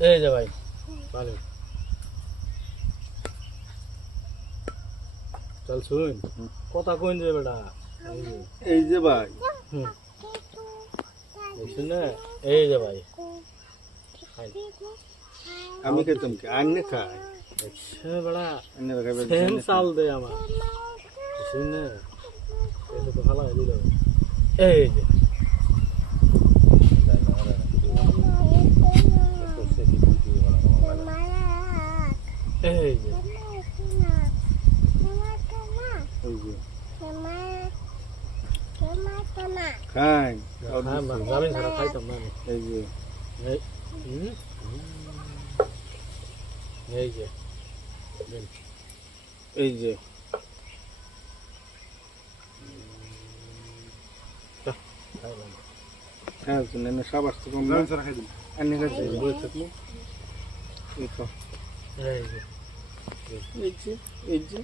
এই যে ভাই। ভালো। চল শুন কথা কইন যে বেটা। এই যে ভাই। হুম। দেখছেন না এই যে ভাই। খাই আমি খেতাম কি? আন্নে খাই। দেখছেন বেটা আন্নে খাইবে সেম চাল দে আমার। দেখছেন না এটা তো ভালো এই যে। এই যে। খাই। হ্যাঁ জামিন ছাড়া খাইতাম না এই যে। এই যে। দেন। এই যে। হ্যাঁ শুনে সব আসতে কম না? আন্নে খাইছে বই থাকল এই তো। এই যে। এই যে এই যে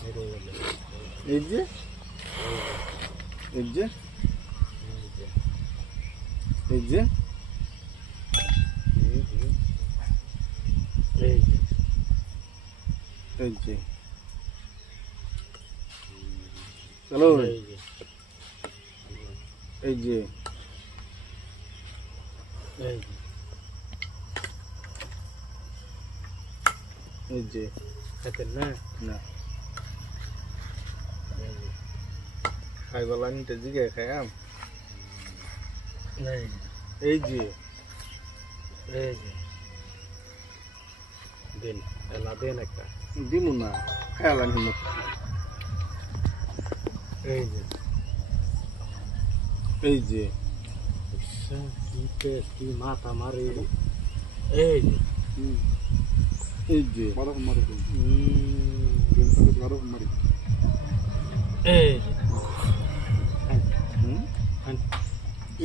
এটাই বলে। এই যে এই যে এই যে এই যে এই যে এই যে এই যে চলো এই যে এই যে এই যে এই যে খাইতেন না? না। খাইবালা নিতে জিগে খাইয়াম? এই যে। এই যে। দিন এলা দিন একটা। দিমু না খাইলা নিমু এই যে। এই যে। কি মাথা মারে। এই যে। এই যে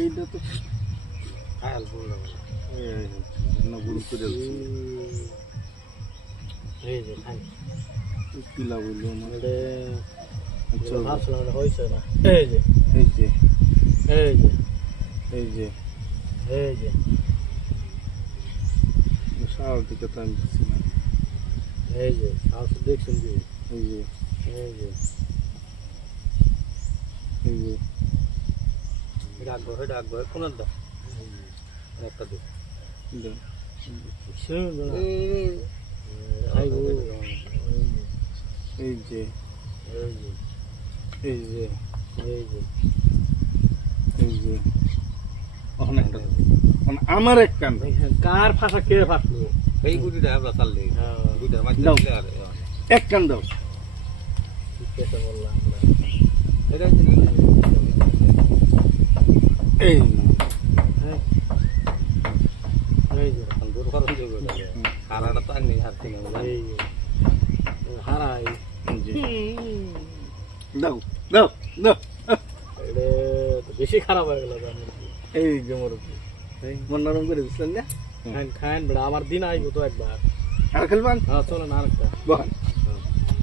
এইটা তো খায়াল বললাম না ভুল করে। এই যে খান পিলা বলল না এটা আচ্ছা ভাবছিলাম এটা হয়েছে না এই যে এই যে এই যে এই যে এই যে সার দিকে তো আমি দিচ্ছি না এই যে আর দেখছেন যে এই যে এই যে এই যে ডাকবো হে ডাকবো দা একটা দে এই যে এই যে এই যে এই যে এই যে ওখানে একটা দাও। ওখানে আমার এক কান। কার ভাষা কে ফাঁসলো এই গুটিটা আমরা চাললে। গুটিটার মাঝে দাও। দিলে আর এক কান দাও। কেসে বললাম আমরা। এটা এই হ্যাঁ এই। যে। দূর খরচ যোগ হয়ে কারাটা তো আগে হারছি না এই হারাই। দাও দাও দাও। বেশি খারাপ হয়ে গেল এই যে মুরব্বী মন নরম করে দিচ্ছেন না? খান খান বেড়া আমার দিন আইব তো একবার। আর খেলবান? হ্যাঁ চলেন আরেকটা। বহান